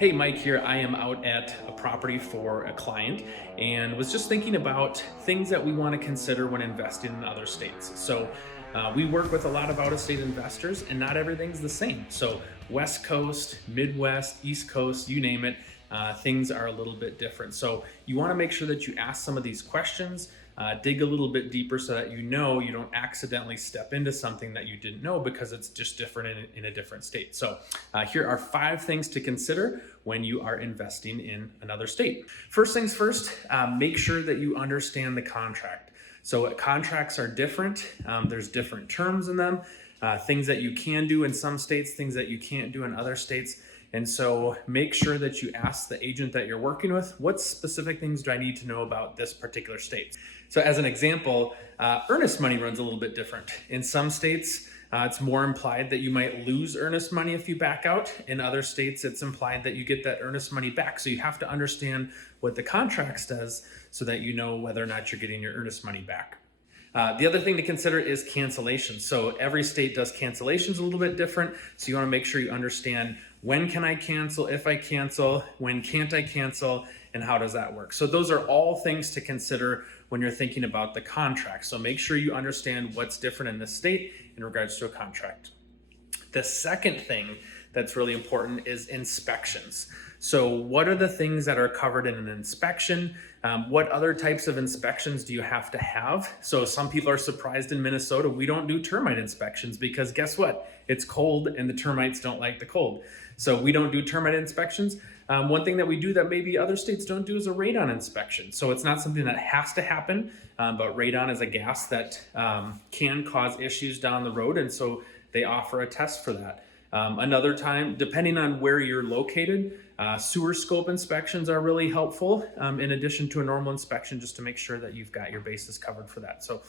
Hey, Mike here. I am out at a property for a client and was just thinking about things that we want to consider when investing in other states. We work with a lot of out of state investors, and not everything's the same. So, West Coast, Midwest, East Coast, you name it, things are a little bit different. So, you want to make sure that you ask some of these questions. Dig a little bit deeper so that you know you don't accidentally step into something that you didn't know because it's just different in a different state. Here are 5 things to consider when you are investing in another state. First things first, make sure that you understand the contract. So contracts are different. There's different terms in them, things that you can do in some states, things that you can't do in other states. And so make sure that you ask the agent that you're working with, what specific things do I need to know about this particular state? So as an example, earnest money runs a little bit different. In some states, it's more implied that you might lose earnest money if you back out. In other states, it's implied that you get that earnest money back. So you have to understand what the contract says so that you know whether or not you're getting your earnest money back. The other thing to consider is cancellations. So every state does cancellations a little bit different. So you want to make sure you understand when can I cancel, if I cancel, when can't I cancel, and how does that work? So those are all things to consider when you're thinking about the contract. So make sure you understand what's different in this state in regards to a contract. The second thing that's really important is inspections. So what are the things that are covered in an inspection? What other types of inspections do you have to have? So some people are surprised in Minnesota, we don't do termite inspections because guess what? It's cold and the termites don't like the cold. So we don't do termite inspections. One thing that we do that maybe other states don't do is a radon inspection. So it's not something that has to happen, but radon is a gas that can cause issues down the road. And so they offer a test for that. Another time, depending on where you're located, sewer scope inspections are really helpful in addition to a normal inspection, just to make sure that you've got your bases covered for that. So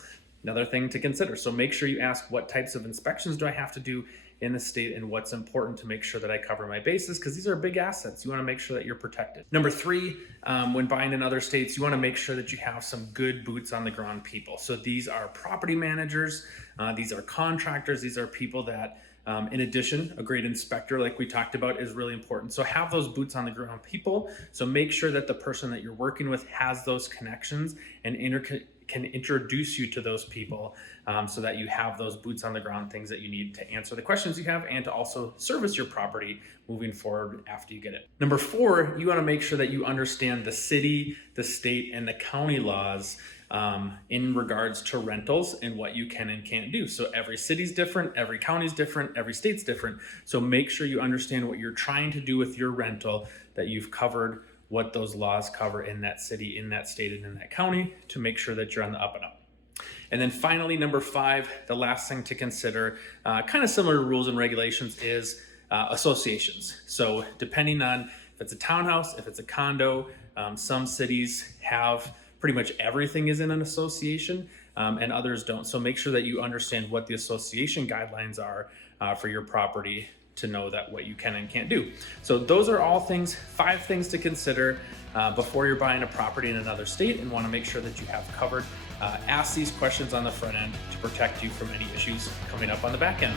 another thing to consider. So make sure you ask what types of inspections do I have to do in the state and what's important to make sure that I cover my bases, because these are big assets. You want to make sure that you're protected. Number 3, when buying in other states, you want to make sure that you have some good boots on the ground people. So these are property managers, these are contractors, these are people that in addition, a great inspector, like we talked about, is really important. So have those boots on the ground people. So make sure that the person that you're working with has those connections and can introduce you to those people so that you have those boots on the ground, things that you need to answer the questions you have and to also service your property moving forward after you get it. Number 4, you want to make sure that you understand the city, the state, and the county laws in regards to rentals and what you can and can't do. So every city's different, every county's different, every state's different. So make sure you understand what you're trying to do with your rental, that you've covered what those laws cover in that city, in that state, and in that county to make sure that you're on the up and up. And then finally, number 5, the last thing to consider, kind of similar to rules and regulations, is associations. So depending on if it's a townhouse, if it's a condo, some cities have pretty much everything is in an association and others don't. So make sure that you understand what the association guidelines are for your property to know that what you can and can't do. So those are all 5 things to consider before you're buying a property in another state and want to make sure that you have covered. Ask these questions on the front end to protect you from any issues coming up on the back end.